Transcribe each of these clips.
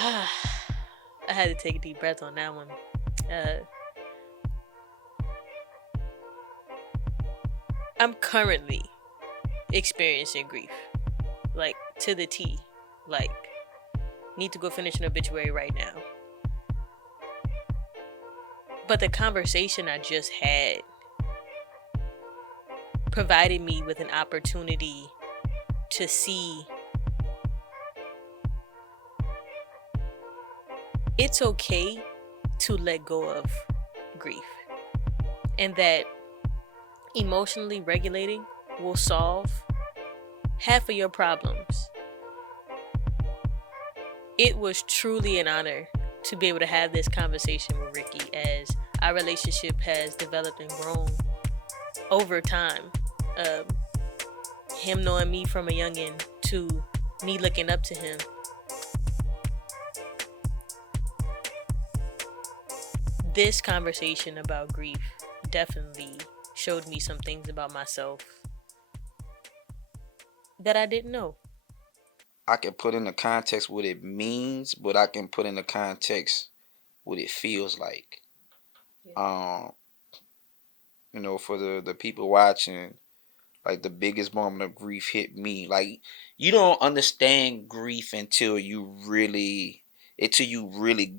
I had to take a deep breath on that one. Uh, I'm currently experiencing grief, like to the T. Like, need to go finish an obituary right now. But the conversation I just had provided me with an opportunity to see it's okay to let go of grief, and that emotionally regulating will solve half of your problems. It was truly an honor to be able to have this conversation with Ricky as our relationship has developed and grown over time. Um, him knowing me from a youngin' to me looking up to him. This conversation about grief definitely showed me some things about myself that I didn't know. I can put in the context what it means, but I can put in the context what it feels like. Yeah. Um, for the people watching, like the biggest moment of grief hit me. Like you don't understand grief until you really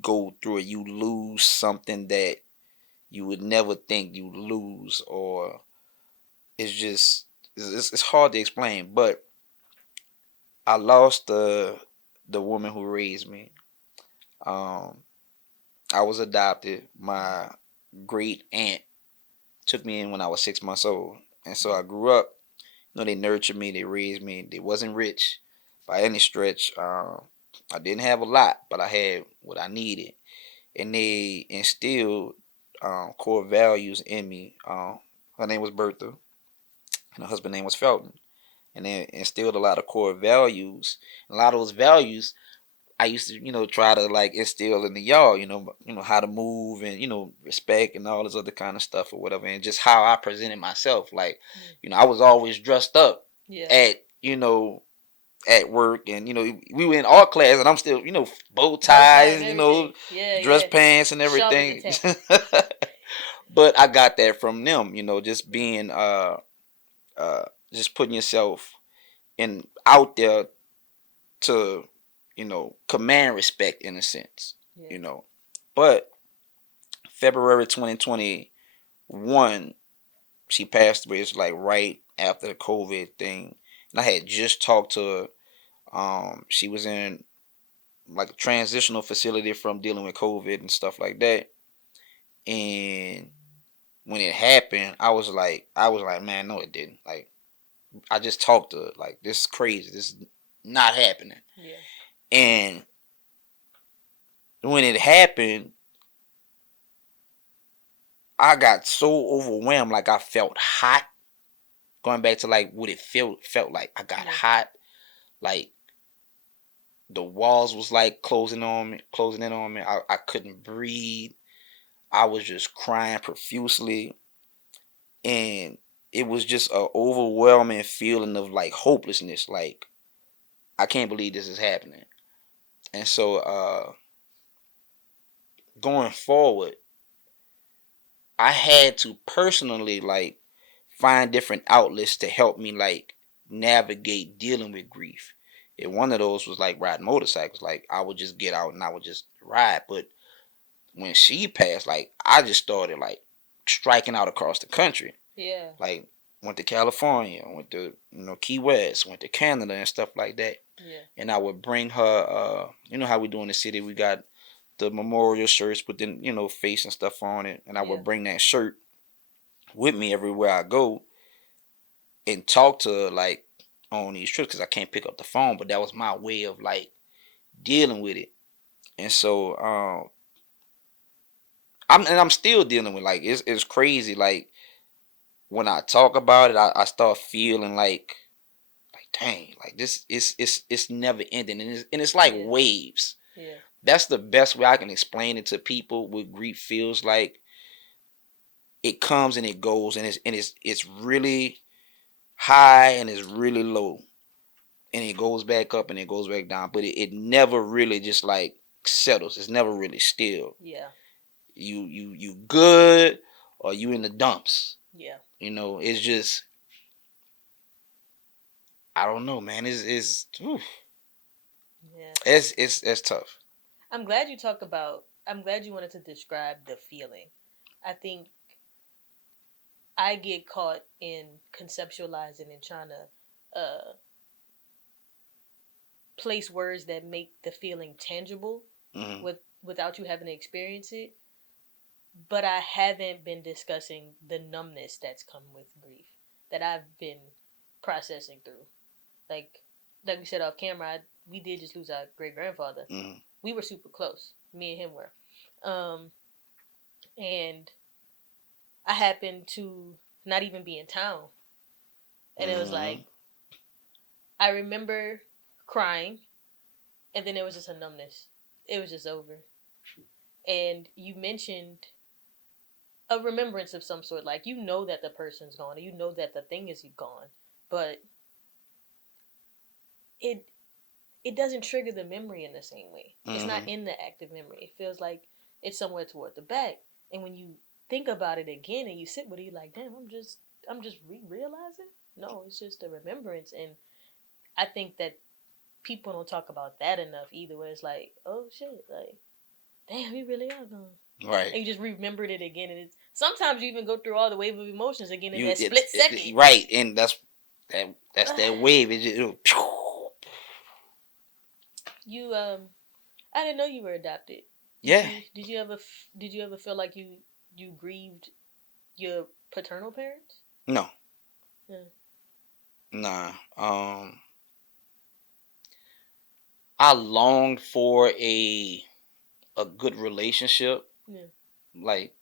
go through it. You lose something that you would never think you'd lose, or it's just it's hard to explain. But I lost the woman who raised me. Um, I was adopted. My great aunt took me in when I was 6 months old, and so I grew up. They nurtured me, they raised me. They wasn't rich by any stretch. I didn't have a lot, but I had what I needed, and they instilled core values in me. Her name was Bertha, and her husband's name was Felton, and they instilled a lot of core values. A lot of those values I used to, try to like instill in the y'all, how to move and respect and all this other kind of stuff or whatever, and just how I presented myself. Like, I was always dressed up Yeah. at work, and we were in art class, and I'm still, bow Bow tie ties, and everything. Yeah, dress yeah. pants and Sharp as a everything. tack. But I got that from them, just being uh just putting yourself in out there to command respect in a sense. Yeah. you know but February 2021, she passed away. It's like right after the COVID thing, and I had just talked to her. She was in like a transitional facility from dealing with COVID and stuff like that. And when it happened, I was like, man, no, it didn't. Like, I just talked to her. Like, this is crazy. This is not happening. Yeah. And when it happened, I got so overwhelmed. Like, I felt hot. Going back to like what it felt like. I got Yeah. hot. Like, the walls was like closing in on me. I couldn't breathe. I was just crying profusely, and it was just a overwhelming feeling of like hopelessness. Like, I can't believe this is happening. And so going forward, I had to personally like find different outlets to help me like navigate dealing with grief. And one of those was like riding motorcycles. Like, I would just get out and I would just ride. But when she passed, like, I just started like striking out across the country. Yeah. Like, went to California, went to Key West, went to Canada and stuff like that. Yeah. And I would bring her. How we do in the city, we got the memorial shirts with the face and stuff on it, and I Yeah. would bring that shirt with me everywhere I go and talk to her like on these trips because I can't pick up the phone. But that was my way of like dealing with it. And so I'm still dealing with, like, it's crazy. Like, when I talk about it, I start feeling like dang, like this it's never ending, and it's like Yeah. waves. Yeah. That's the best way I can explain it to people what grief feels like. It comes and it goes, and it's really high and it's really low, and it goes back up and it goes back down, but it never really just like settles. It's never really still. Yeah. You good or you in the dumps. Yeah. You know, it's just I don't know, man. Oof. Yeah. It's tough. I'm glad you talk about. I'm glad you wanted to describe the feeling. I think I get caught in conceptualizing and trying to place words that make the feeling tangible Mm-hmm. without you having to experience it. But I haven't been discussing the numbness that's come with grief that I've been processing through. Like like we said off camera, we did just lose our great grandfather. Mm-hmm. We were super close. Me and him were. Um, and I happened to not even be in town. And it was Mm-hmm. like I remember crying, and then there was just a numbness. It was just over. And you mentioned a remembrance of some sort. Like you know that the person's gone, and you know that the thing is gone, but it it doesn't trigger the memory in the same way. It's not Mm-hmm. in the active memory. It feels like it's somewhere toward the back. And when you think about it again and you sit with it, you're like, damn, I'm just realizing. No, it's just a remembrance, and I think that people don't talk about that enough either. Where it's like, oh shit, like damn, we really are gone. Right. And you just remembered it again, and it's sometimes you even go through all the wave of emotions again in You that split second. right, and that's that wave. You I didn't know you were adopted. Did Yeah. you did you ever did you ever feel like you grieved your paternal parents? No. Yeah. Nah. I longed for a good relationship, Yeah. like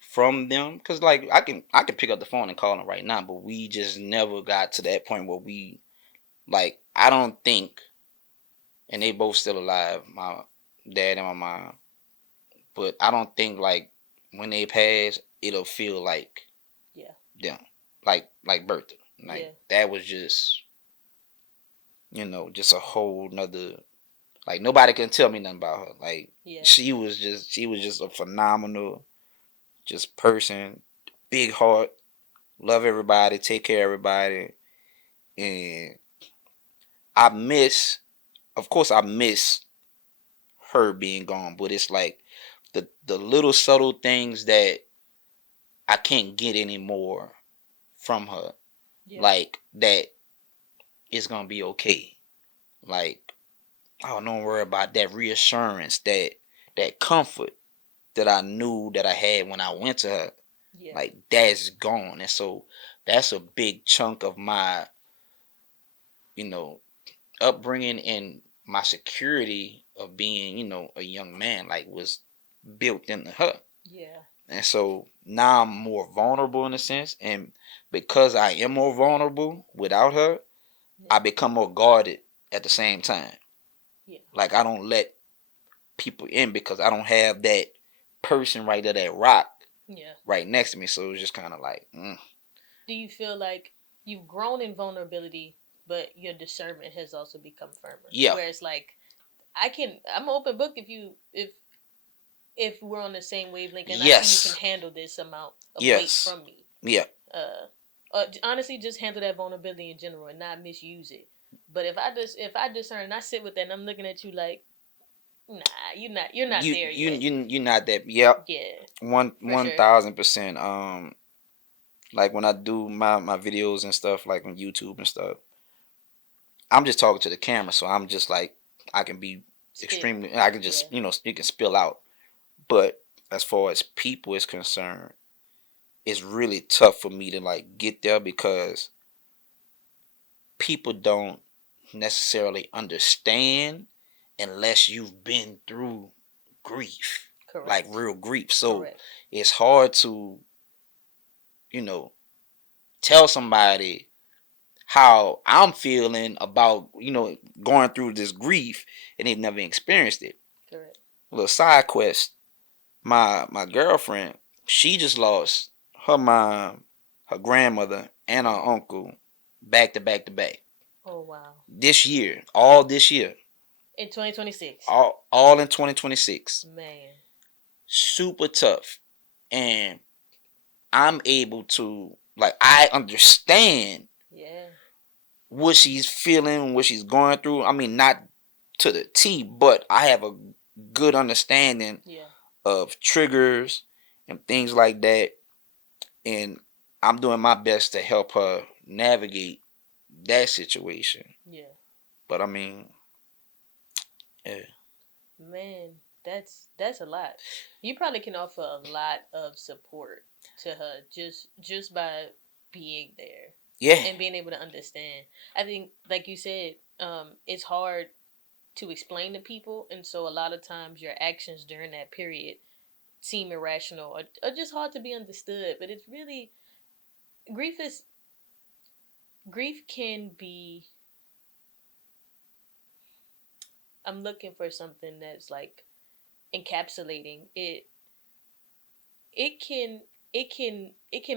from them, because like I can pick up the phone and call them right now, but we just never got to that point where we like I don't think, and they both still alive, my dad and my mom, but I don't think like when they pass, it'll feel like Yeah. them, like Bertha, like Yeah. that was just just a whole nother. Like nobody can tell me nothing about her. Like Yeah. she was just a phenomenal just person, big heart, love everybody, take care of everybody, and I miss, of course, I miss her being gone, but it's like the little subtle things that I can't get anymore from her, Yeah. like that it's gonna be okay. Like oh, don't worry about that reassurance, that comfort that I knew that I had when I went to her. Yeah. Like that's gone, and so that's a big chunk of my you know upbringing and my security of being a young man like was built into her. Yeah. And so now I'm more vulnerable in a sense, and because I am more vulnerable without her, Yeah. I become more guarded at the same time. Yeah. Like I don't let people in because I don't have that person right there, that rock Yeah. right next to me. So it's just kind of like, Do you feel like you've grown in vulnerability, but your discernment has also become firmer? yeah, Where it's like I'm an open book if we're on the same wavelength and I see you can yes, handle this amount of weight yes, from me. yeah, Honestly, just handle that vulnerability in general and not misuse it. But if I discern and I sit with that and I'm looking at you like, nah, you're not there yet. you're not that. Yep, Yeah, one for one sure. thousand percent. Like when I do my videos and stuff, like on YouTube and stuff, I'm just talking to the camera, so I'm just like I can be Spit. extremely. I can Yeah, just it can spill out. But as far as people is concerned, it's really tough for me to like get there because people don't necessarily understand unless you've been through grief, like correct. real grief. So Correct. it's hard to, you know, tell somebody how I'm feeling about, going through this grief and they've never experienced it. Correct. Little side quest. My girlfriend, she just lost her mom, her grandmother, and her Yeah. uncle back to back to back Oh wow. this year, all this year. In 2026. All in 2026. Man. Super tough. And I'm able to, like, I understand Yeah. what she's feeling, what she's going through. I mean, not to the T, but I have a good understanding Yeah. of triggers and things like that. And I'm doing my best to help her navigate that situation. Yeah. But I mean, yeah. Man, that's a lot. You probably can offer a lot of support to her just by being there Yeah. and being able to understand. I think, like you said, it's hard to explain to people, and so a lot of times your actions during that period seem irrational or just hard to be understood. But it's really grief is grief can be. I'm looking for something that's like encapsulating it. It can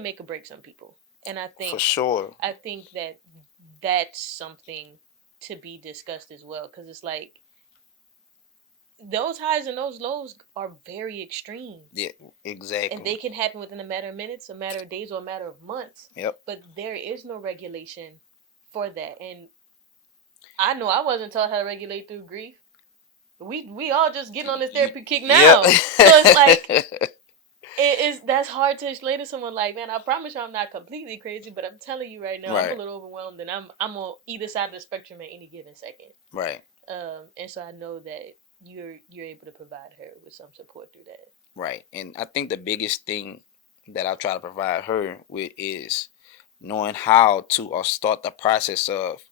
make or break some people, and I For think sure. I think that that's something to be discussed as well, because it's like those highs and those lows are very extreme, Yeah, and exactly. they can happen within a matter of minutes, a matter of days, or a matter of months. Yep. But there is no regulation for that, and I know I wasn't taught how to regulate through grief. We all just getting on this therapy kick Yep. now, so it's like it is that's hard to explain to someone. Like, man, I promise you I'm not completely crazy, but I'm telling you right now, I'm a Right. little overwhelmed, and I'm on either side of the spectrum at any given second. Right. And so I know that you're able to provide her with some support through that. Right. And I think the biggest thing that I try to provide her with is knowing how to start the process of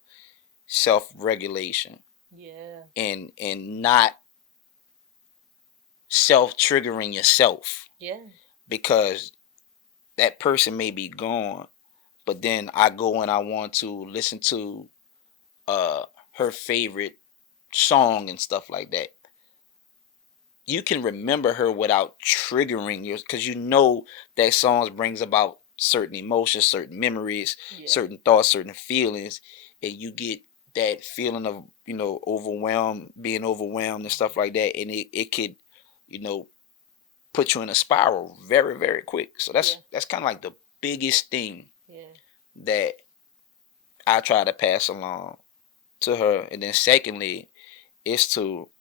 self-regulation Yeah. and not self-triggering yourself, Yeah. because that person may be gone, but then I go and I want to listen to uh her favorite song and stuff like that. You can remember her without triggering yours, because you know that songs brings about certain emotions, certain memories, Yeah. certain thoughts, certain feelings, and you get that feeling of, overwhelmed, being overwhelmed and stuff like that, and it could, you know put you in a spiral very, very quick. So Yeah. that's kind of like the biggest thing Yeah. that I try to pass along to her. And then secondly is to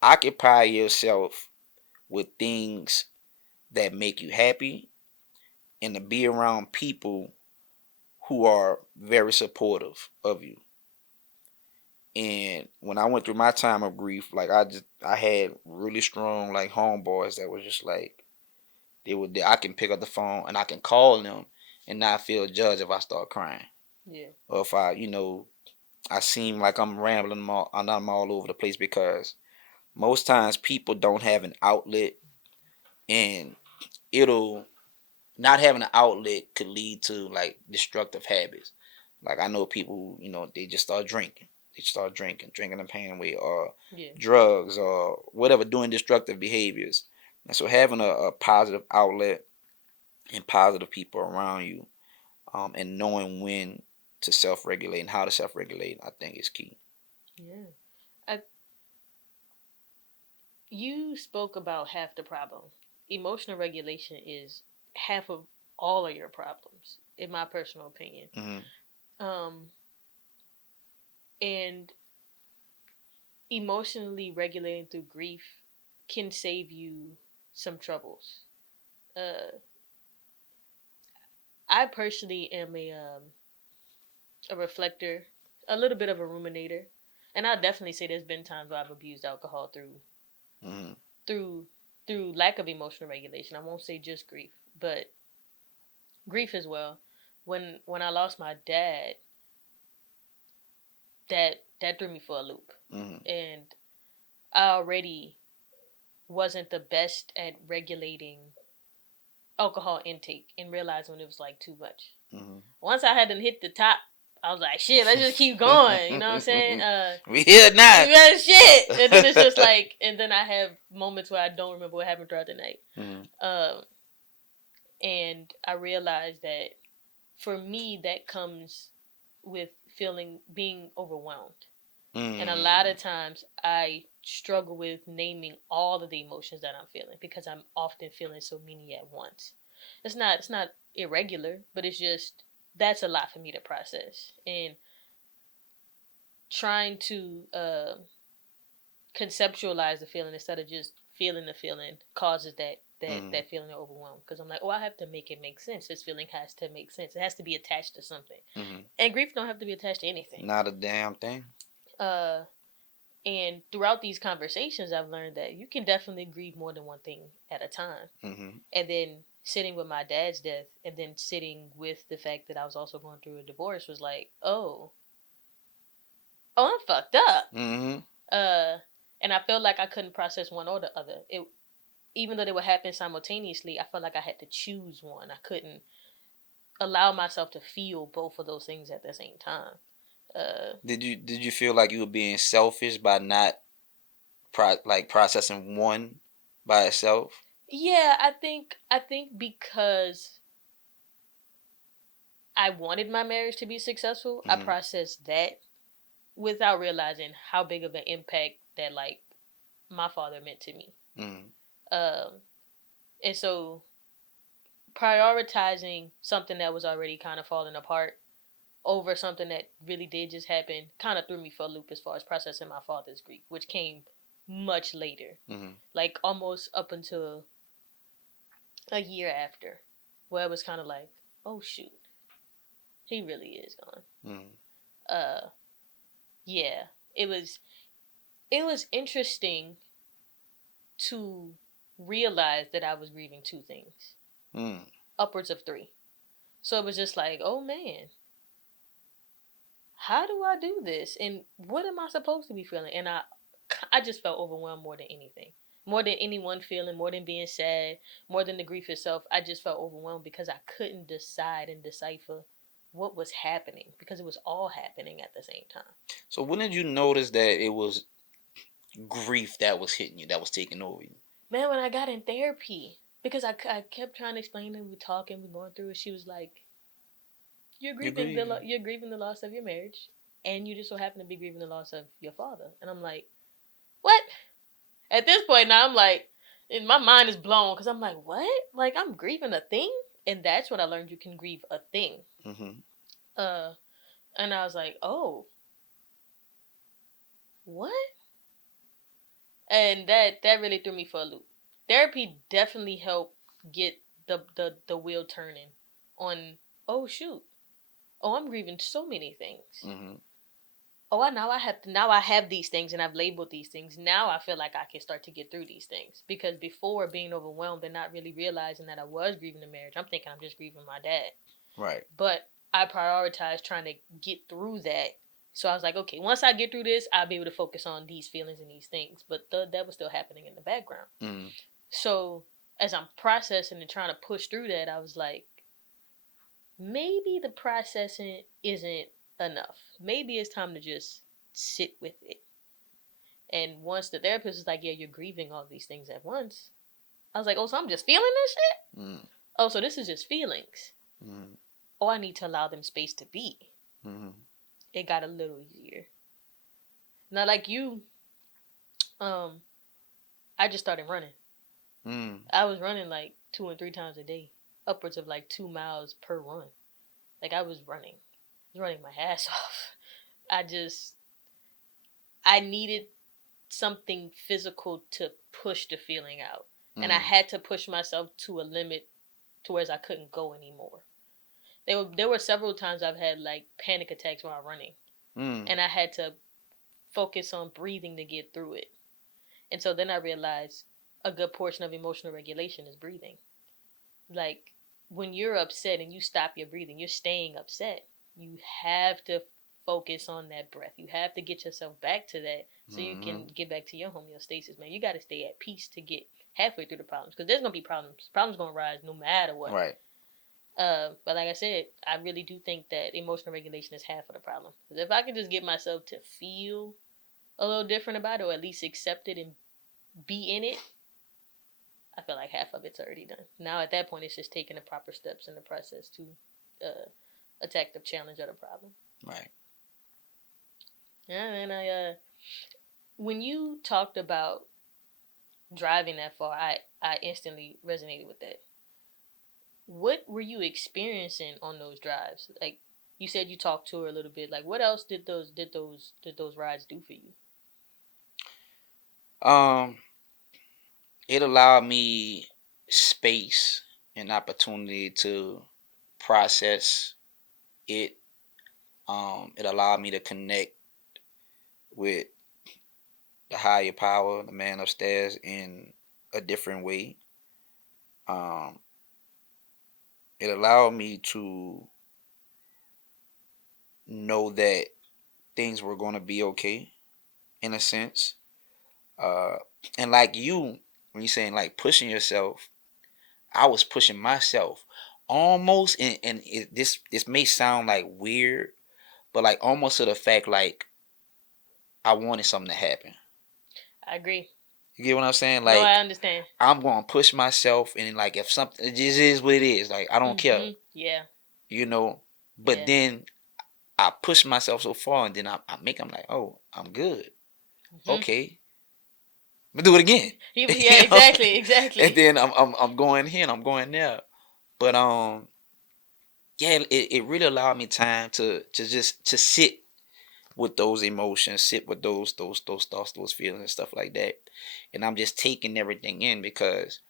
occupy yourself with things that make you happy, and to be around people who are very supportive of you. And when I went through my time of grief, like I had really strong, like, homeboys that were just like, I can pick up the phone and I can call them and not feel judged if I start crying, Yeah. or if I seem like I'm rambling I'm all over the place, because most times people don't have an outlet, and it'll not having an outlet could lead to, like, destructive habits. Like, I know people, they just start drinking. They start drinking and pain away, or Yeah. drugs, or whatever, doing destructive behaviors. And so having a positive outlet and positive people around you, and knowing when to self-regulate and how to self-regulate, I think is key. Yeah. I You spoke about half the problem. Emotional regulation is half of all of your problems, in my personal opinion. Hmm. Um, and emotionally regulating through grief can save you some troubles. Uh, I personally am a reflector, a little bit of a ruminator, and I definitely say there's been times where I've abused alcohol Hmm. through through lack of emotional regulation. I won't say just grief, but grief as well. When I lost my dad, that threw me for a loop, Hmm. and I already wasn't the best at regulating alcohol intake and realized when it was like too much. Hmm. Once I had to hit the top, I was like, shit, let's just keep going. You know what I'm saying? We here now. Yeah, shit. And then it's just like, and then I have moments where I don't remember what happened throughout the night. Hmm. Um, and I realized that for me, that comes with being overwhelmed. And a lot of times I struggle with naming all of the emotions that I'm feeling because I'm often feeling so many at once. It's not irregular, but it's just that's a lot for me to process. And trying to conceptualize the feeling instead of just feeling the feeling causes that feeling of overwhelm, because I'm like, oh, I have to make it make sense. This feeling has to make sense. It has to be attached to something. And grief don't have to be attached to anything. Not a damn thing. And throughout these conversations, I've learned that you can definitely grieve more than one thing at a time. And then sitting with my dad's death, and then sitting with the fact that I was also going through a divorce, was like, oh, I'm fucked up. And I felt like I couldn't process one or the other. Even though they would happen simultaneously, I felt like I had to choose one. I couldn't allow myself to feel both of those things at the same time. Did you feel like you were being selfish by not processing one by itself? Yeah, I think because I wanted my marriage to be successful, I processed that without realizing how big of an impact that like my father meant to me. And so prioritizing something that was already kind of falling apart over something that really did just happen kind of threw me for a loop as far as processing my father's grief, which came much later, like almost up until a year after, where it was kind of like, oh shoot, he really is gone. Yeah, it was interesting to realize that I was grieving two things, upwards of three. So it was just like, oh man, how do I do this? And what am I supposed to be feeling? And I just felt overwhelmed more than anything. More than any one feeling, more than being sad, more than the grief itself. I just felt overwhelmed because I couldn't decide and decipher what was happening, because it was all happening at the same time. So when did you notice that it was grief that was hitting you, that was taking over you? Man, when I got in therapy, because I kept trying to explain to her, we talking, we going through it. She was like, you're grieving the loss of your marriage, and you just so happen to be grieving the loss of your father. And I'm like, what? At this point now, I'm like, and my mind is blown, because I'm like, what? Like, I'm grieving a thing? And that's when I learned you can grieve a thing. And I was like, oh, what? And that really threw me for a loop. Therapy definitely helped get the wheel turning on, oh shoot, oh, I'm grieving so many things. Oh, now I have these things, and I've labeled these things. Now I feel like I can start to get through these things, because before, being overwhelmed and not really realizing that I was grieving the marriage, I'm thinking I'm just grieving my dad. Right. But I prioritized trying to get through that. So I was like, okay, once I get through this, I'll be able to focus on these feelings and these things. But that was still happening in the background. So as I'm processing and trying to push through that, I was like, maybe the processing isn't enough. Maybe it's time to just sit with it. And once the therapist was like, yeah, you're grieving all these things at once, I was like, oh, so I'm just feeling this shit? Oh, so this is just feelings. Oh, I need to allow them space to be. It got a little easier. Now, like you, I just started running. I was running like 2 and 3 times a day, upwards of like 2 miles per run. Like, I was running my ass off. I needed something physical to push the feeling out. And I had to push myself to a limit to where I couldn't go anymore. There were several times I've had like panic attacks while running. And I had to focus on breathing to get through it. And so then I realized a good portion of emotional regulation is breathing. Like, when you're upset and you stop your breathing, you're staying upset. You have to focus on that breath. You have to get yourself back to that so you can get back to your homeostasis, man. You got to stay at peace to get halfway through the problems, because there's going to be problems. Problems going to rise no matter what. Right. But like I said, I really do think that emotional regulation is half of the problem. Because if I can just get myself to feel a little different about it, or at least accept it and be in it, I feel like half of it's already done. Now at that point, it's just taking the proper steps in the process to attack the challenge or the problem. Right. Yeah, and when you talked about driving that far, I instantly resonated with that. What were you experiencing on those drives? Like you said, you talked to her a little bit. Like what else did those rides do for you? Um, it allowed me space and opportunity to process it. It allowed me to connect with the higher power, the man upstairs, in a different way. Um, it allowed me to know that things were going to be okay in a sense. Uh, and like you, when you're saying like pushing yourself, I was pushing myself almost, this may sound like weird, but like almost to the fact like I wanted something to happen. I agree. You get what I'm saying? No, I Like understand. I'm going to push myself, and like if something, it just is what it is. Like I don't care, Yeah. you know. But Yeah. then I push myself so far, and then I'm like, oh, I'm good. Mhm. Okay, I'm gonna do it again. Yeah. Exactly. And Exactly. then I'm going here and I'm going there. But yeah, it really allowed me time to just to sit with those emotions, sit with those thoughts, those feelings and stuff like that. And I'm just taking everything in, because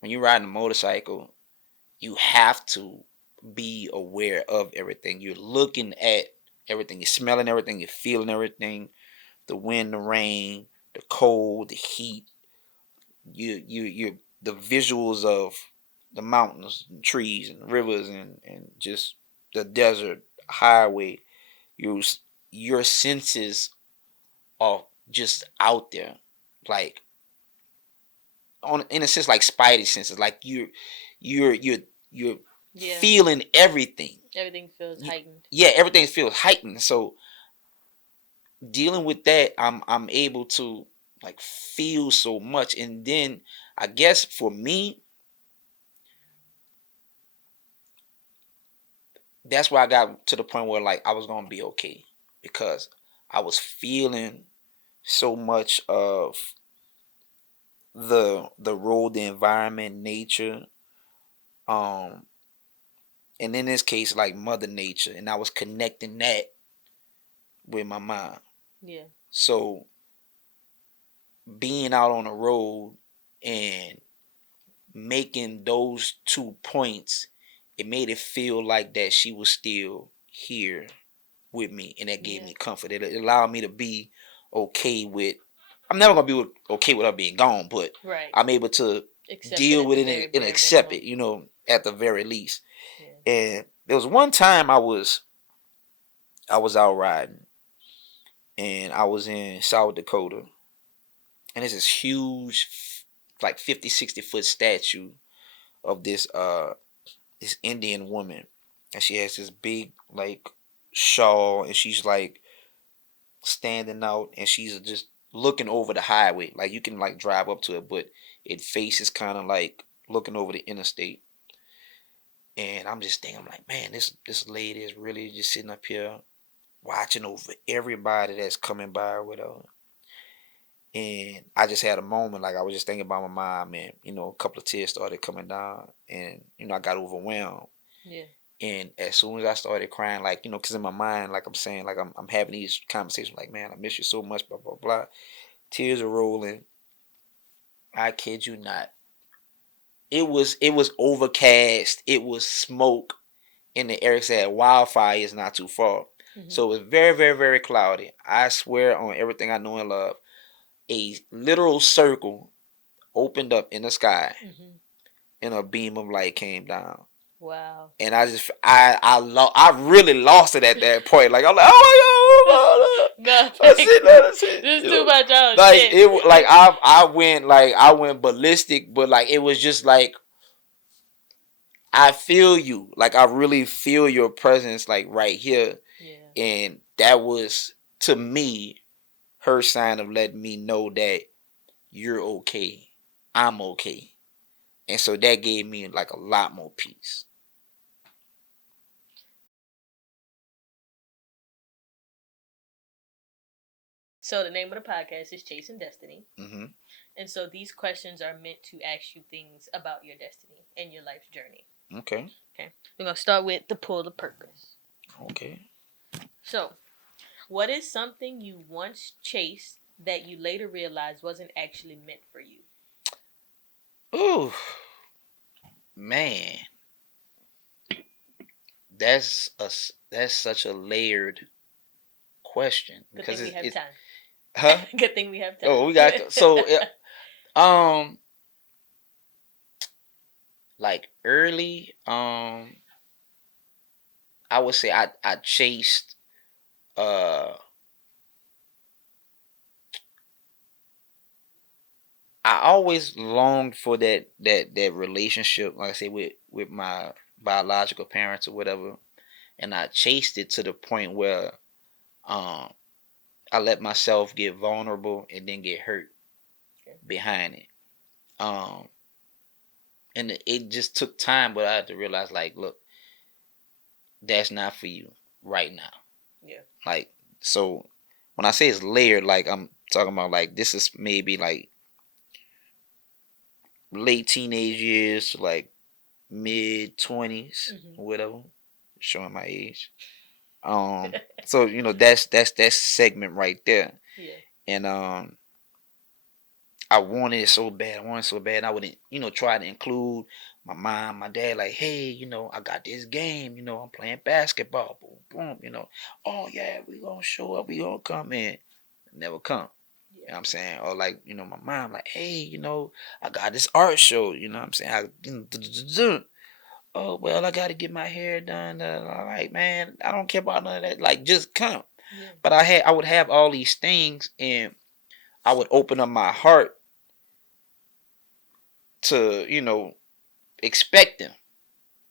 when you're riding a motorcycle, you have to be aware of everything. You're looking at everything, you're smelling everything, you're feeling everything, the wind, the rain, the cold, the heat, you the visuals of the mountains and trees and rivers and just the desert highway. You your senses are just out there, like on in a sense like spidey senses, like you're Yeah. feeling everything. Everything feels heightened. Yeah, everything feels heightened. So dealing with that, I'm able to like feel so much. And then I guess for me, that's where I got to the point where like I was gonna be okay, because I was feeling so much of the road, the environment, nature, um, and in this case like Mother Nature, and I was connecting that with my mind. Yeah. So being out on the road and making those 2 points, it made it feel like that she was still here with me, and that gave Yeah. me comfort. It allowed me to be okay with. I'm never gonna be okay with her being gone, but Right. I'm able to Accept it deal at with the it very and bare accept minimum. it. At the very least. Yeah. And there was one time I was out riding, and I was in South Dakota, and there's this huge, like 50, 60 foot statue of this Indian woman, and she has this big like shawl, and she's like standing out, and she's just looking over the highway. Like you can like drive up to it, but it faces kind of like looking over the interstate. And I'm just thinking, I'm like, man, this lady is really just sitting up here watching over everybody that's coming by with her. And I just had a moment, like I was just thinking about my mom, and a couple of tears started coming down, and I got overwhelmed. Yeah. And as soon as I started crying, like, because in my mind, like I'm saying, like I'm having these conversations, like, man, I miss you so much, blah, blah, blah. Tears are rolling. I kid you not. It was overcast. It was smoke in the air. Said wildfire is not too far. Mhm. So it was very, very, very cloudy. I swear on everything I know and love, a literal circle opened up in the sky, Mhm. and a beam of light came down. Wow. And I really lost it at that point. Like I'm like, oh No, my god, that's thanks. it, that's it. This is too much. Oh Like shit. it, like I went ballistic, but like it was just like I feel you, like I really feel your presence, like right here, Yeah. and that was to me her sign of letting me know that you're okay, I'm okay, and so that gave me like a lot more peace. So the name of the podcast is Chasing Destiny. Mm-hmm. And so these questions are meant to ask you things about your destiny and your life's journey. Okay. Okay. We're going to start with the pull to purpose. Okay. So, what is something you once chased that you later realized wasn't actually meant for you? Ooh, man, that's such a layered question Good because thing we have it's time. huh. Good thing we have time. Oh, we got so um like early I would say I chased uh I always longed for that relationship, like I say, with my biological parents or whatever, and I chased it to the point where um I let myself get vulnerable and then get hurt Okay. behind it. Um, and it just took time, but I had to realize, like, look, that's not for you right now. Yeah. Like, so when I say it's layered, like I'm talking about, like this is maybe like late teenage years to like mid 20s or whatever, showing my age. So that's segment right there, Yeah. and I wanted it so bad. I wanted it so bad. And I would, try to include my mom, my dad, like, hey, I got this game. I'm playing basketball. Boom, boom. Oh yeah, we gonna show up. We gonna come in. Never come. You know what I'm saying? Or like, my mom, like, hey, I got this art show. You know what I'm saying? Oh well, I gotta get my hair done. All right, man. I don't care about none of that. Like, just come. Yeah. But I would have all these things, and I would open up my heart to expect them,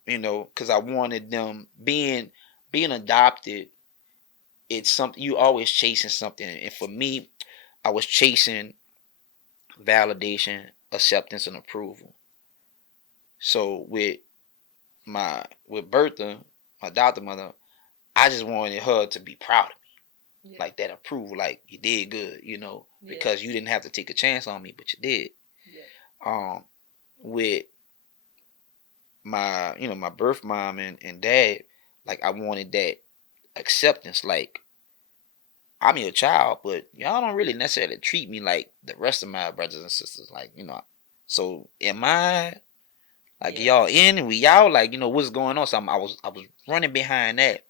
because I wanted them being adopted. It's something you always chasing something, and for me, I was chasing validation, acceptance, and approval. So with Bertha, my adopted mother, I just wanted her to be proud of me, like that approval, like you did good, because you didn't have to take a chance on me, but you did. Yeah. With my birth mom and dad, like I wanted that acceptance, like I'm your child, but y'all don't really necessarily treat me like the rest of my brothers and sisters, like so am I like y'all in and we y'all, like what's going on? So I was running behind that,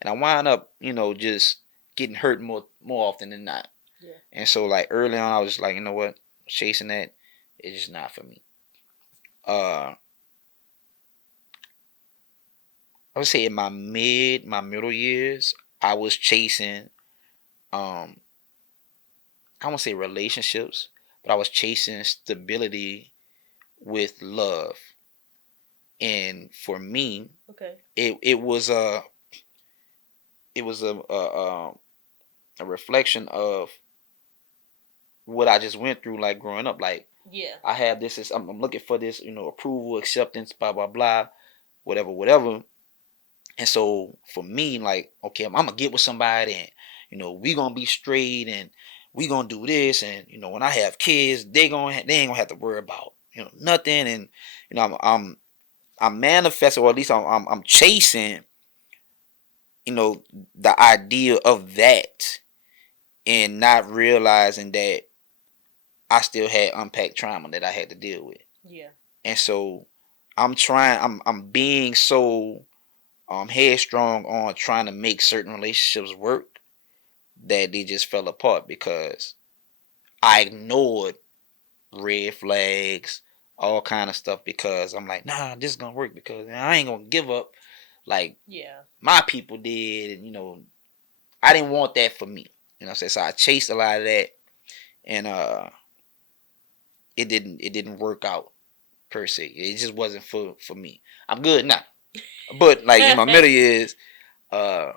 and I wound up just getting hurt more often than not. Yeah. And so like early on I was just like, you know what, chasing that is just not for me. I would say in my middle years, I was chasing um I won't say relationships, but I was chasing stability with love. And for me, Okay. it was a reflection of what I just went through, like growing up. Like, yeah, I have this, I'm looking for this, approval, acceptance, blah blah blah, whatever, whatever. And so for me, like, okay, I'm gonna get with somebody, and we gonna be straight, and we gonna do this, and when I have kids, they ain't gonna have to worry about nothing, and I'm manifesting, or at least I'm chasing, the idea of that, and not realizing that I still had unpacked trauma that I had to deal with. Yeah. And so I'm being so headstrong on trying to make certain relationships work that they just fell apart because I ignored red flags, all kind of stuff, because I'm like, nah, this is gonna work because I ain't gonna give up like my people did, and I didn't want that for me. You know what I'm saying? So I chased a lot of that, and it didn't work out per se. It just wasn't for me. I'm good now. But like in my middle years, uh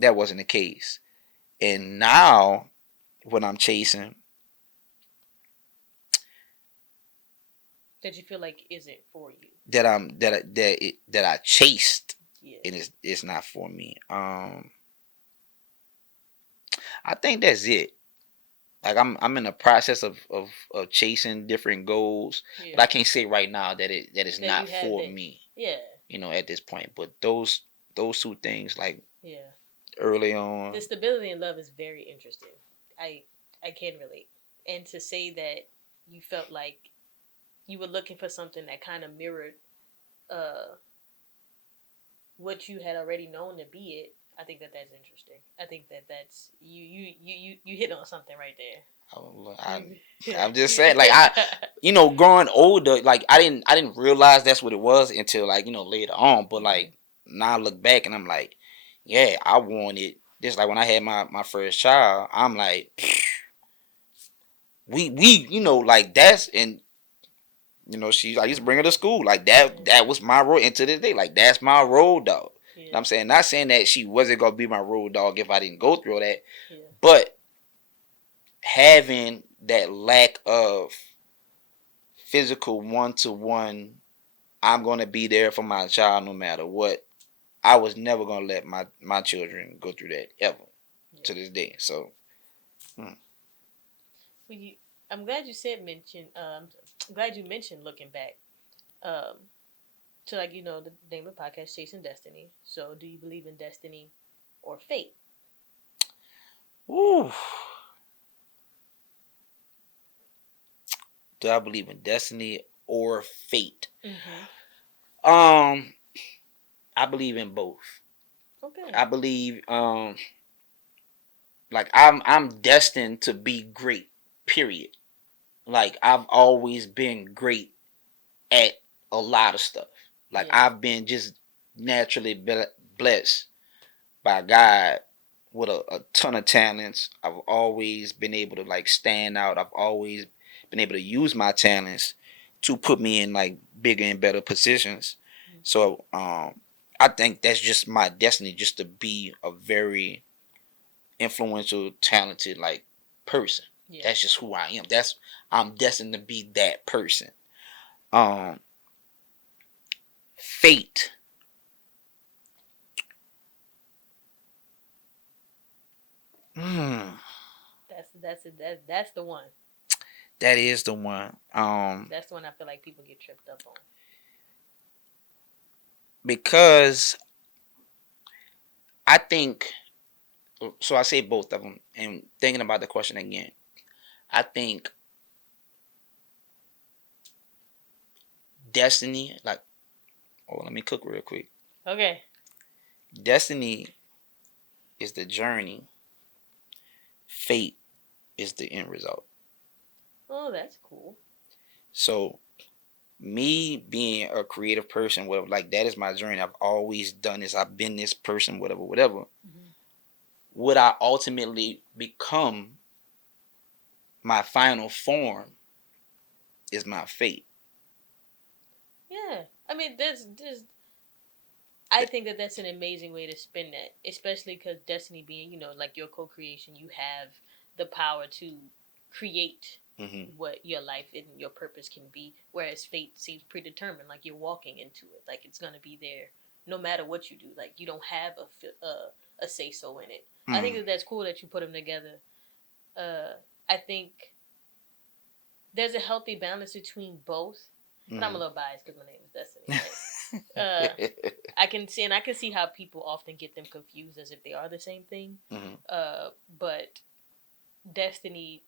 that wasn't the case. And now when I'm chasing, that you feel like isn't for you. that I chased, Yeah. and it's not for me. I think that's it. Like I'm in the process of chasing different goals, but Yeah. I can't say right now that it's That not you have for that. me. Yeah. At this point. But those two things, like Yeah. early The on. stability in love is very interesting. I I can relate. And to say that you felt like you were looking for something that kind of mirrored uh what you had already known to be it, I think that that's interesting. I think that that's you hit on something right there. You I'm just saying, like growing older, like I didn't realize that's what it was until like later on. But like now I look back and I'm like, yeah, I wanted this. Like when I had my first child, I'm like, we like that's and she I used to bring her to school like that was my role, and to this day like that's my road dog. You know what I'm saying, not saying that she wasn't gonna be my road dog if I didn't go through all that, but having that lack of physical one-to-one, I'm gonna be there for my child no matter what. I was never gonna let my children go through that ever to this day. So Well, I'm glad you said mention. I'm glad you mentioned looking back. Um, to like the name of the podcast, Chasing Destiny. So, do you believe in destiny or fate? ooh, do I believe in destiny or fate? Um, I believe in both. Okay. I believe like I'm destined to be great. Period. Like I've always been great at a lot of stuff. Like I've been just naturally blessed by God with a ton of talents. I've always been able to like stand out. I've always been able to use my talents to put me in like bigger and better positions. So I think that's just my destiny, just to be a very influential, talented like person. That's just who I am. I'm destined to be that person. Um Fate. Mm, That's the one. that is the one. That's the one I feel like people get tripped up on. Because I think so. I say both of them, and thinking about the question again, I think destiny. Like, oh, let me cook real quick. Okay. Destiny is the journey. Fate is the end result. Oh, that's cool. So me being a creative person, whatever, like that is my journey. I've always done this. I've been this person, whatever, whatever. Would I ultimately become my final form is my fate. Yeah. I mean, I think that that's an amazing way to spin that, especially because destiny being, like your co-creation, you have the power to create what your life and your purpose can be. Whereas fate seems predetermined, like you're walking into it, like it's gonna be there no matter what you do. Like you don't have a say so in it. I think that that's cool that you put them together. I think there's a healthy balance between both, but I'm a little biased because my name is Destiny, right? I can see how people often get them confused as if they are the same thing. But Destiny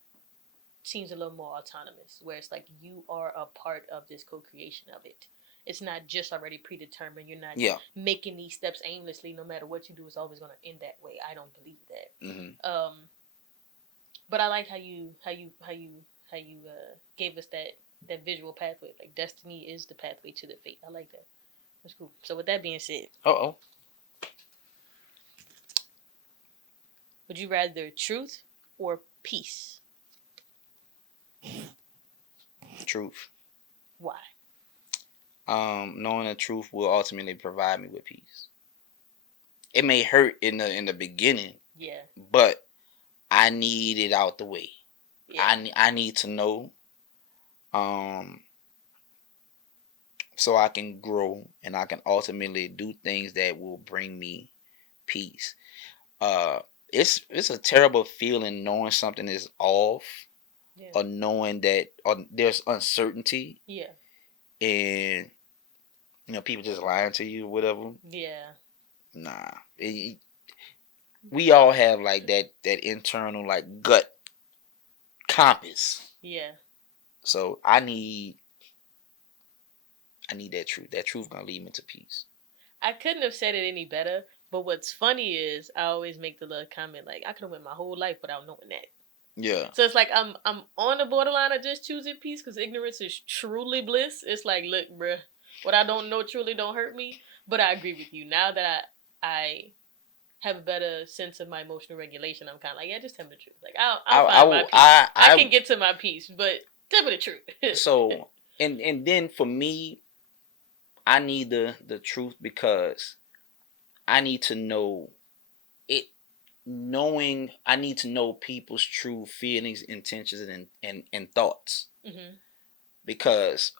seems a little more autonomous, where it's like you are a part of this co-creation of it. It's not just already predetermined. You're not making these steps aimlessly. No matter what you do, it's always going to end that way. I don't believe that. But I like how you gave us that visual pathway. Like destiny is the pathway to the fate. I like that. That's cool. So with that being said, would you rather truth or peace? Truth. Why? Knowing the truth will ultimately provide me with peace. It may hurt in the beginning, but I need it out the way. I need to know, um, so I can grow and I can ultimately do things that will bring me peace. Uh, it's a terrible feeling knowing something is off, Yeah. or knowing that, or there's uncertainty, Yeah. and people just lying to you, whatever. Yeah. Nah, we all have like that internal like gut compass. Yeah. So I need that truth. That truth gonna lead me to peace. I couldn't have said it any better. But what's funny is I always make the little comment like I could have went my whole life without knowing that. Yeah. So it's like I'm on the borderline of just choosing peace because ignorance is truly bliss. It's like, look, bruh, what I don't know truly don't hurt me. But I agree with you. Now that I have a better sense of my emotional regulation, I'm kind of like, yeah, just tell me the truth. Like I'll I find my will peace. I can get to my peace, but tell me the truth. so and then for me, I need the truth because I need to know it. Knowing, I need to know people's true feelings, intentions, and thoughts, Mm-hmm. because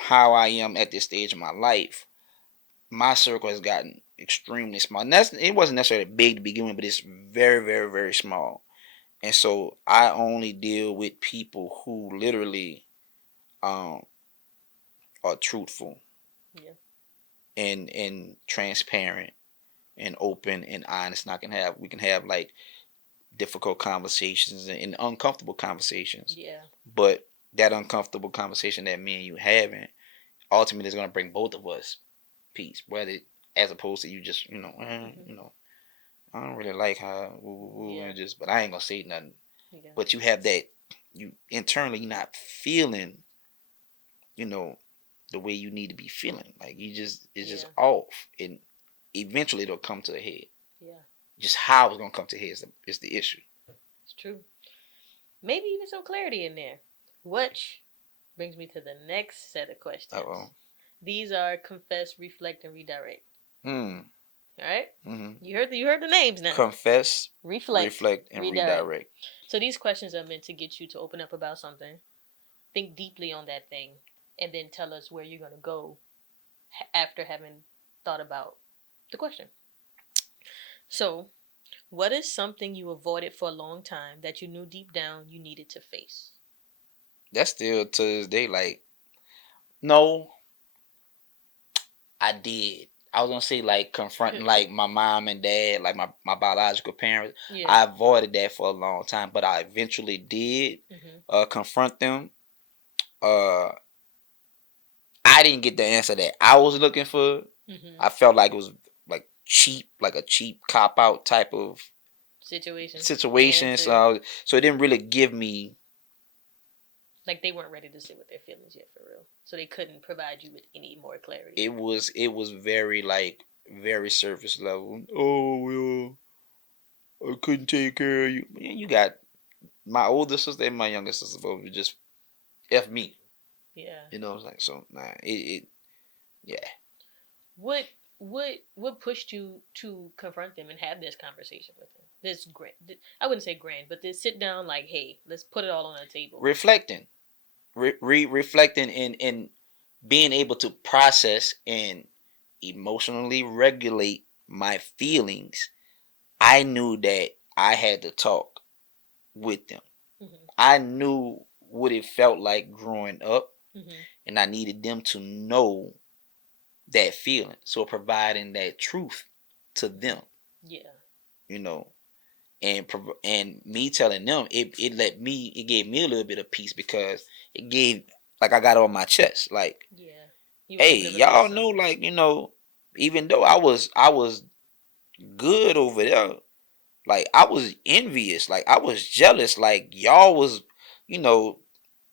how I am at this stage of my life, my circle has gotten extremely small. And it wasn't necessarily big to begin with, but it's very, very, very small. And so I only deal with people who literally um are truthful Yeah. and transparent and open and honest. And we can have like difficult conversations and uncomfortable conversations. Yeah. But that uncomfortable conversation that me and you having ultimately is gonna bring both of us peace. Whether, as opposed to you just, Mm-hmm. I don't really like how Yeah. and just, but I ain't gonna say nothing. Yeah. But you have that, you internally, you're not feeling, you know, the way you need to be feeling. Like it's just Yeah. off, and eventually it'll come to a head. Yeah. Just how it's gonna come to a head is the issue. It's true. Maybe even some clarity in there. Which brings me to the next set of Uh oh. questions. These are confess, reflect, and redirect. Hmm. All right. Mm-hmm. You heard the names now. Confess, Reflect, reflect, and redirect. redirect. So these questions are meant to get you to open up about something, think deeply on that thing, and then tell us where you're gonna go after having thought about the question. So, what is something you avoided for a long time that you knew deep down you needed to face? That's still to this day. Like, no, I did. I was gonna say like confronting like my mom and dad, like my biological parents. Yeah. I avoided that for a long time, but I eventually did Mhm. confront them. Uh, I didn't get the answer that I was looking for. Mhm. I felt like it was like cheap, like a cheap cop out type of Situation. situation. Answer. So it didn't really give me. Like they weren't ready to sit with their feelings yet, for real. So they couldn't provide you with any more clarity. It was very like very surface level. Oh well, I couldn't take care of you. Man, you got my older sister and my younger sister both just f me. Yeah. It's like, so nah. It yeah. What what pushed you to confront them and have this conversation with them? This grand, I wouldn't say grand, but this sit down like, hey, let's put it all on the table. Reflecting, reflecting, and being able to process and emotionally regulate my feelings. I knew that I had to talk with them. Mhm. I knew what it felt like growing up, Mhm. and I needed them to know that feeling. So providing that truth to them, Yeah. you know, and me telling them, it gave me a little bit of peace, because it gave, like, I got it on my chest, like, Yeah. You were hey, able to release y'all know, something. like, even though I was good over there, like, I was envious, like, I was jealous, like, y'all was, you know,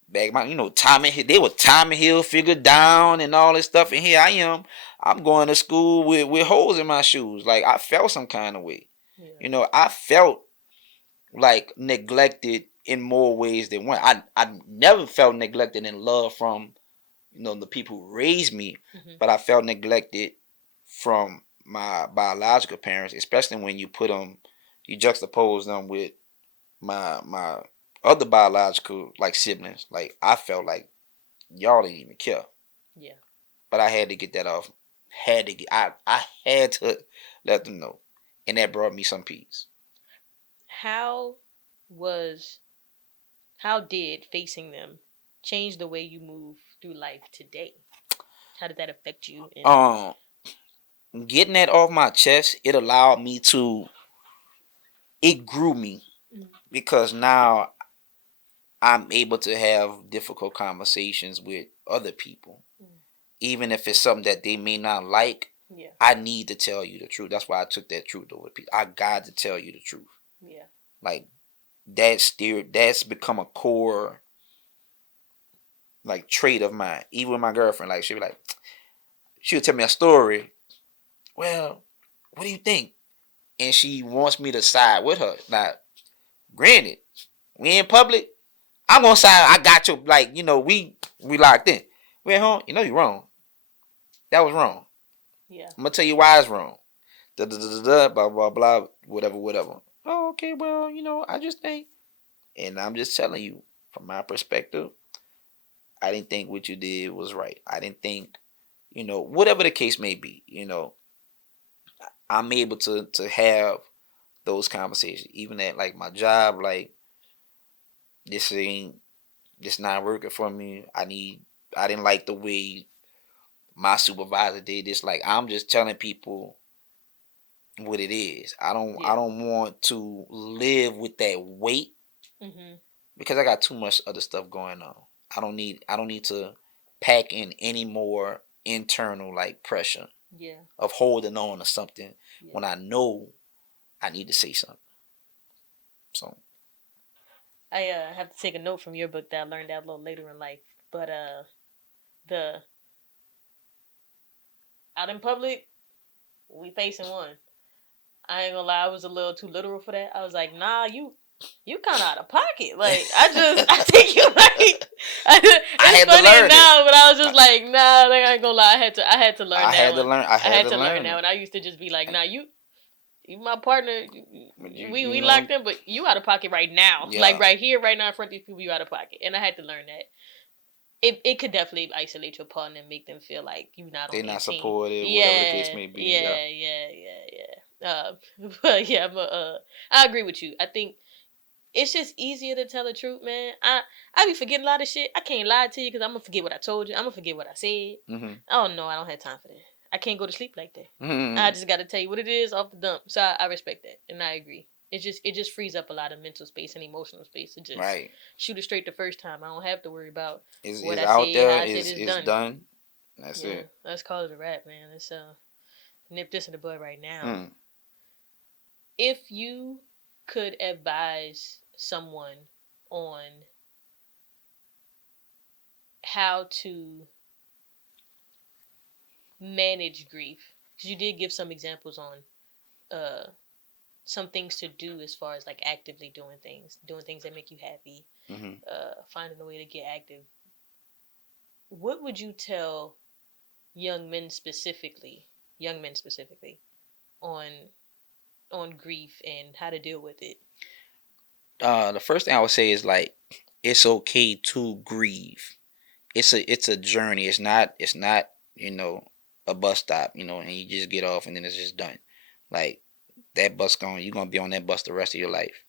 back my, Tommy, they were Tommy Hill figure down and all this stuff, and here I am, I'm going to school with holes in my shoes. Like, I felt some kind of way, Yeah. I felt like neglected in more ways than one. I never felt neglected in love from, the people who raised me, Mhm. but I felt neglected from my biological parents, especially when you juxtapose them with my other biological like siblings. Like, I felt like y'all didn't even care, Yeah. but I had to get that off. I had to let them know. and that brought me some peace. How was how did facing them change the way you move through life today? How did that affect you? Um, Getting that off my chest, it allowed me to. It grew me because now I'm able to have difficult conversations with other people, even if it's something that they may not like. Yeah. I need to tell you the truth. That's why I took that truth over people. I got to tell you the truth. Yeah. Like that's become a core like trait of mine. Even with my girlfriend, like she would tell me a story. Well, what do you think? And she wants me to side with her. Now, granted, we in public. I'm gonna side. I got you. Like we locked in. We at home. You know you're wrong. That was wrong. Yeah. I'm gonna tell you why it's wrong. Da da da da blah blah blah. Whatever whatever. Oh, okay. Well, I just think, and I'm just telling you from my perspective. I didn't think what you did was right. I didn't think, whatever the case may be. I'm able to have those conversations, even at like my job. Like this ain't this not working for me. I didn't like the way my supervisor did this. Like I'm just telling people what it is. I don't want to live with that weight because I got too much other stuff going on. I don't need to pack in any more internal like pressure of holding on to something when I know I need to say something. So I have to take a note from your book that I learned that a little later in life. But the out in public, we facing one. I ain't gonna lie, I was a little too literal for that. I was like, nah, you kind of out of pocket. Like, I think you right. It's funny now, but I was just like, nah, like, I ain't gonna lie. I had to learn that one. I had to learn that one. I used to just be like, nah, you my partner, we locked in, but you out of pocket right now. Yeah. Like right here, right now in front of these people, you out of pocket. And I had to learn that. It could definitely isolate your partner and make them feel like you're not on their team. They're not supportive, whatever the case may be. Yeah. But yeah, I agree with you. I think it's just easier to tell the truth, man. I be forgetting a lot of shit. I can't lie to you because I'm gonna forget what I told you. I'm gonna forget what I said. Oh no, I don't have time for that. I can't go to sleep like that. I just gotta tell you what it is off the dump. So I respect that and I agree. It just frees up a lot of mental space and emotional space to just shoot it straight the first time. I don't have to worry about what I out said, there. How I said it's done. That's it. Let's call it a wrap, man. Let's nip this in the bud right now. If you could advise someone on how to manage grief, because you did give some examples on some things to do as far as like actively doing things that make you happy, finding a way to get active. What would you tell young men specifically on grief and how to deal with it? The first thing I would say is like it's okay to grieve. It's a journey. It's not a bus stop, and you just get off and then it's just done. Like that bus going, you're gonna be on that bus the rest of your life.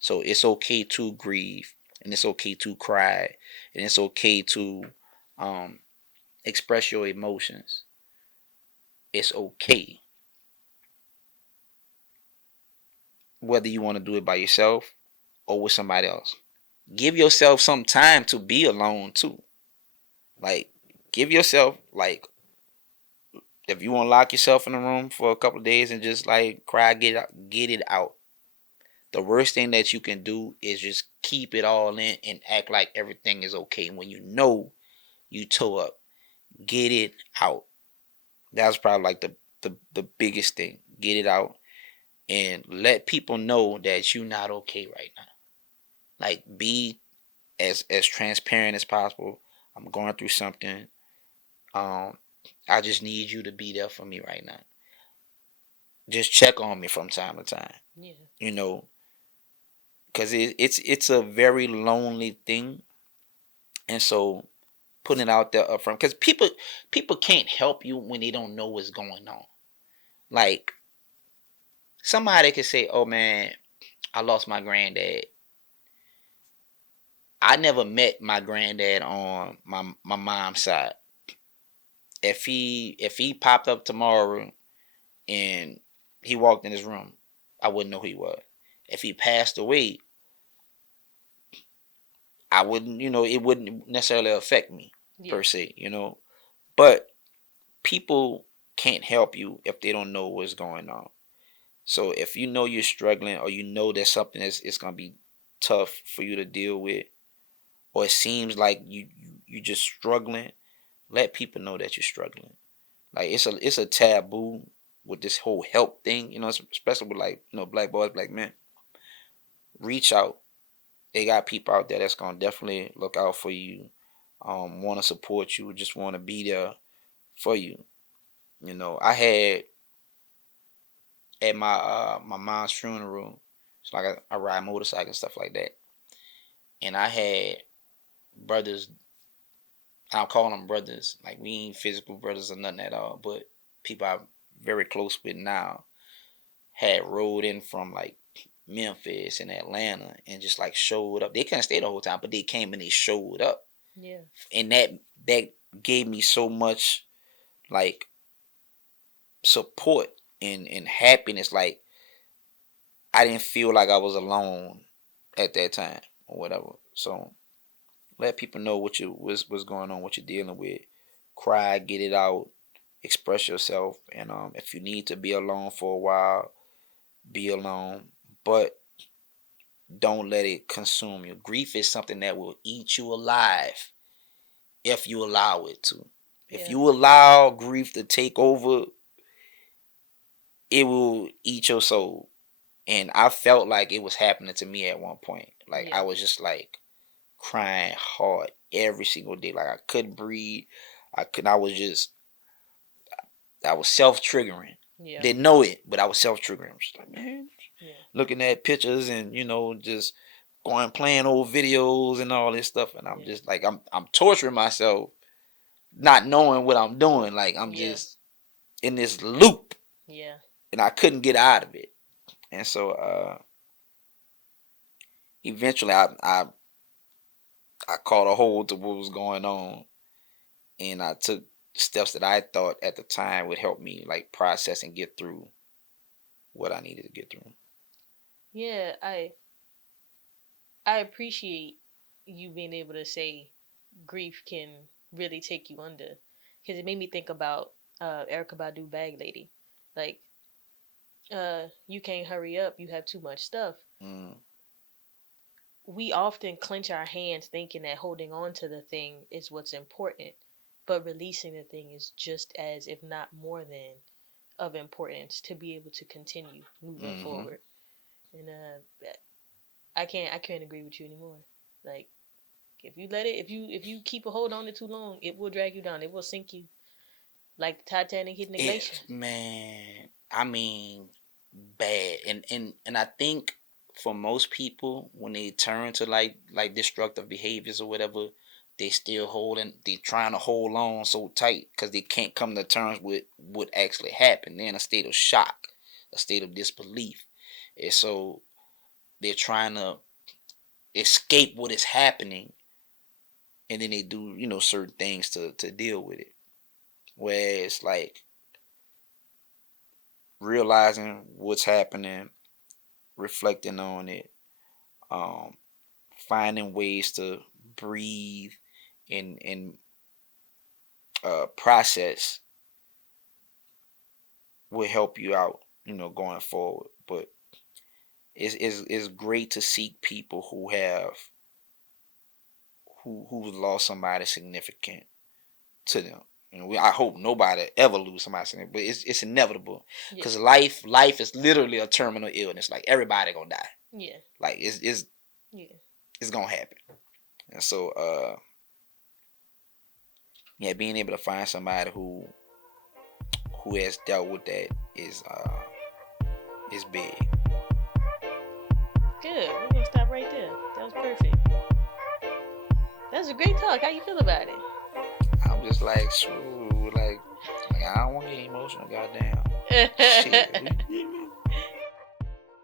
So it's okay to grieve, and it's okay to cry, and it's okay to express your emotions. It's okay. Whether you want to do it by yourself or with somebody else. Give yourself some time to be alone too. Like give yourself like if you want to lock yourself in a room for a couple of days and just like cry, get it out. The worst thing that you can do is just keep it all in and act like everything is okay when you know you toe up. Get it out. That's probably like the biggest thing. Get it out and let people know that you're not okay right now. Like be as transparent as possible. I'm going through something. I just need you to be there for me right now. Just check on me from time to time. Yeah. Because it's a very lonely thing, and so putting it out there up front, because people can't help you when they don't know what's going on. Like somebody could say, "Oh man, I lost my granddad." I never met my granddad on my mom's side. If he popped up tomorrow and he walked in his room, I wouldn't know who he was. If he passed away, I wouldn't, it wouldn't necessarily affect me Yeah. per se, But people can't help you if they don't know what's going on. So if you know you're struggling, or you know there's something that's gonna be tough for you to deal with, or it seems like you just struggling, let people know that you're struggling. Like it's a taboo with this whole help thing, especially with, like, black boys, black men. Reach out. They got people out there that's gonna definitely look out for you, want to support you, just want to be there for you. I had at my mom's funeral. It's like I ride motorcycle and stuff like that, and I had brothers. I'll call them brothers. Like, we ain't physical brothers or nothing at all, but people I'm very close with now had rode in from, like, Memphis and Atlanta and just, like, showed up. They couldn't stay the whole time, but they came and they showed up, Yeah. and that gave me so much, like, support and happiness. Like, I didn't feel like I was alone at that time or whatever. So let people know what's going on, what you're dealing with. Cry, get it out, express yourself, and if you need to be alone for a while, be alone. But don't let it consume you. Grief is something that will eat you alive if you allow it to. If Yeah. you allow grief to take over, it will eat your soul. And I felt like it was happening to me at one point. Like, Yeah. I was just, like, crying hard every single day. Like, I couldn't breathe. I was self triggering. Yeah. Didn't know it, but I was self triggering. I'm just like, man, Yeah. looking at pictures and, just going playing old videos and all this stuff. And I'm Yeah. just like, I'm torturing myself, not knowing what I'm doing. Like, I'm Yeah. just in this loop, Yeah. and I couldn't get out of it. And so eventually I caught a hold to what was going on, and I took steps that I thought at the time would help me, like, process and get through what I needed to get through. Yeah. I appreciate you being able to say grief can really take you under, because it made me think about Erica Badu Bag Lady. Like, you can't hurry up, you have too much stuff. Mm, We often clench our hands thinking that holding on to the thing is what's important, but releasing the thing is just as, if not more than, of importance to be able to continue moving mm-hmm. forward. And I can't agree with you anymore. Like, if you keep a hold on it too long, it will drag you down. It will sink you, like the Titanic hitting the glacier. Man, I mean, bad. And I think for most people, when they turn to, like destructive behaviors or whatever, they trying to hold on so tight because they can't come to terms with what actually happened. They're in a state of shock, a state of disbelief, and so they're trying to escape what is happening, and then they do, certain things to deal with it. Whereas, like, realizing what's happening, reflecting on it, um, finding ways to breathe and process will help you out, going forward. But it's great to seek people who's lost somebody significant to them. I hope nobody ever lose somebody significant, but it's inevitable Yeah. because life is literally a terminal illness. Like, everybody gonna die. Yeah. Like, it's Yeah. it's gonna happen. And so yeah, being able to find somebody who has dealt with that is big. Good. We're gonna stop right there. That was perfect. That was a great talk. How you feel about it? I'm just like, like, I don't want to get emotional, goddamn. Shit.